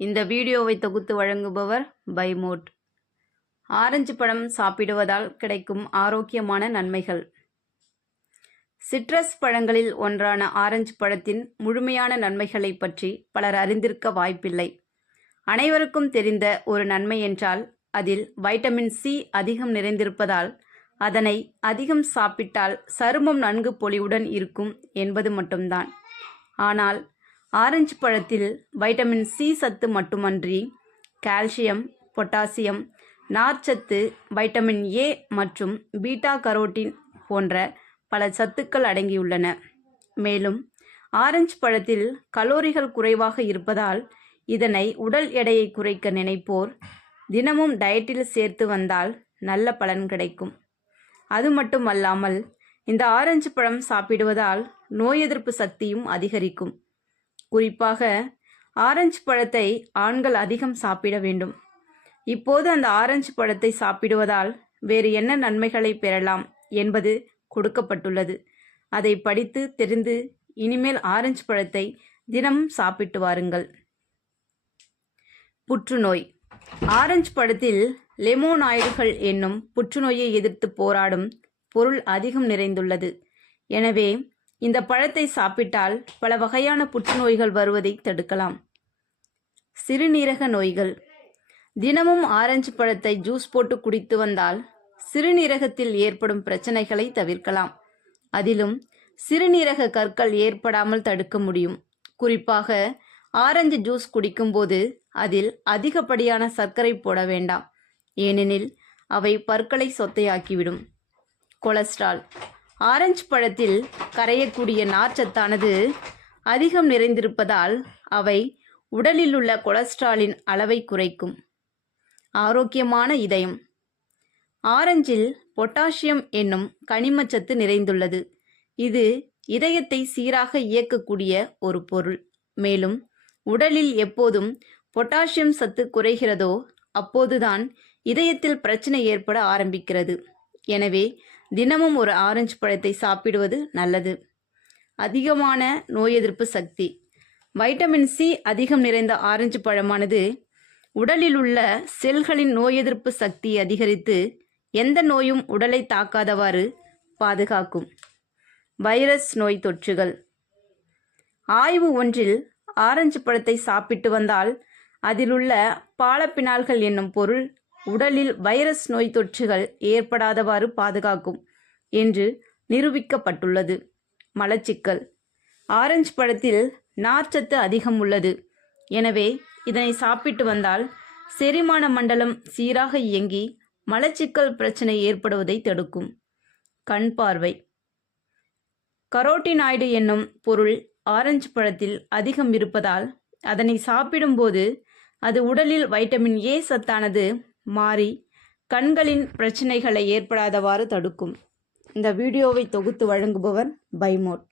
இந்த வீடியோவை தொகுத்து வழங்குபவர் பைமோட். ஆரஞ்சு பழம் சாப்பிடுவதால் கிடைக்கும் ஆரோக்கியமான நன்மைகள். சிட்ரஸ் பழங்களில் ஒன்றான ஆரஞ்சு பழத்தின் முழுமையான நன்மைகளை பற்றி பலர் அறிந்திருக்க வாய்ப்பில்லை. அனைவருக்கும் தெரிந்த ஒரு நன்மை என்றால் அதில் வைட்டமின் சி அதிகம் நிறைந்திருப்பதால் அதனை அதிகம் சாப்பிட்டால் சருமம் நன்கு பொலிவுடன் இருக்கும் என்பது மட்டும்தான். ஆனால் ஆரஞ்சு பழத்தில் வைட்டமின் சி சத்து மட்டுமன்றி கால்சியம், பொட்டாசியம், நார்ச்சத்து, வைட்டமின் ஏ மற்றும் பீட்டா கரோட்டின் போன்ற பல சத்துக்கள் அடங்கியுள்ளன. மேலும் ஆரஞ்சு பழத்தில் கலோரிகள் குறைவாக இருப்பதால் இதனை உடல் எடையை குறைக்க நினைப்போர் தினமும் டயட்டில் சேர்த்து வந்தால் நல்ல பலன் கிடைக்கும். அது மட்டுமல்லாமல் இந்த ஆரஞ்சு பழம் சாப்பிடுவதால் நோய் எதிர்ப்பு சக்தியும் அதிகரிக்கும். குறிப்பாக ஆரஞ்சு பழத்தை ஆண்கள் அதிகம் சாப்பிட வேண்டும். இப்போது அந்த ஆரஞ்சு பழத்தை சாப்பிடுவதால் வேறு என்ன நன்மைகளை பெறலாம் என்பது கொடுக்கப்பட்டுள்ளது. அதை படித்து தெரிந்து இனிமேல் ஆரஞ்சு பழத்தை தினமும் சாப்பிட்டு வாருங்கள். புற்றுநோய். ஆரஞ்சு பழத்தில் லெமோனாய்டுகள் என்னும் புற்றுநோயை எதிர்த்து போராடும் பொருள் அதிகம் நிறைந்துள்ளது. எனவே இந்த பழத்தை சாப்பிட்டால் பல வகையான புற்றுநோய்கள் வருவதை தடுக்கலாம். சிறுநீரக நோய்கள். தினமும் ஆரஞ்சு பழத்தை ஜூஸ் போட்டு குடித்து வந்தால் சிறுநீரகத்தில் ஏற்படும் பிரச்சனைகளை தவிர்க்கலாம். அதிலும் சிறுநீரக கற்கள் ஏற்படாமல் தடுக்க முடியும். குறிப்பாக ஆரஞ்சு ஜூஸ் குடிக்கும்போது அதில் அதிகப்படியான சர்க்கரை போட வேண்டாம். ஏனெனில் அவை பற்களை சொத்தையாக்கிவிடும். கொலஸ்ட்ரால். ஆரஞ்சு பழத்தில் கரையக்கூடிய நார்ச்சத்தானது அதிகம் நிறைந்திருப்பதால் அவை உடலில் உள்ள கொலஸ்ட்ராலின் அளவை குறைக்கும். ஆரோக்கியமான இதயம். ஆரஞ்சில் பொட்டாசியம் என்னும் கனிமச்சத்து நிறைந்துள்ளது. இது இதயத்தை சீராக இயக்கக்கூடிய ஒரு பொருள். மேலும் உடலில் எப்போதும் பொட்டாசியம் சத்து குறைகிறதோ அப்போதுதான் இதயத்தில் பிரச்சனை ஏற்பட ஆரம்பிக்கிறது. எனவே தினமும் ஒரு ஆரஞ்சு பழத்தை சாப்பிடுவது நல்லது. அதிகமான நோய் எதிர்ப்பு சக்தி. வைட்டமின் சி அதிகம் நிறைந்த ஆரஞ்சு பழமானது உடலில் உள்ள செல்களின் நோய் எதிர்ப்பு சக்தியை அதிகரித்து எந்த நோயும் உடலை தாக்காதவாறு பாதுகாக்கும். வைரஸ் நோய் தொற்றுகள். ஆய்வு ஒன்றில் ஆரஞ்சு பழத்தை சாப்பிட்டு வந்தால் அதிலுள்ள பாலப்பினால்கள் என்னும் பொருள் உடலில் வைரஸ் நோய் தொற்றுகள் ஏற்படாதவாறு பாதுகாக்கும் என்று நிரூபிக்கப்பட்டுள்ளது. மலச்சிக்கல். ஆரஞ்சு பழத்தில் நார்ச்சத்து அதிகம் உள்ளது. எனவே இதனை சாப்பிட்டு வந்தால் செரிமான மண்டலம் சீராக இயங்கி மலச்சிக்கல் பிரச்சனை ஏற்படுவதை தடுக்கும். கண் பார்வை. கரோட்டினாய்டு என்னும் பொருள் ஆரஞ்சு பழத்தில் அதிகம் இருப்பதால் அதனை சாப்பிடும்போது அது உடலில் வைட்டமின் ஏ சத்தானது மாறி கண்களின் பிரச்சனைகளை ஏற்படாதவாறு தடுக்கும். இந்த வீடியோவை தொகுத்து வழங்குபவர் பைமோட்.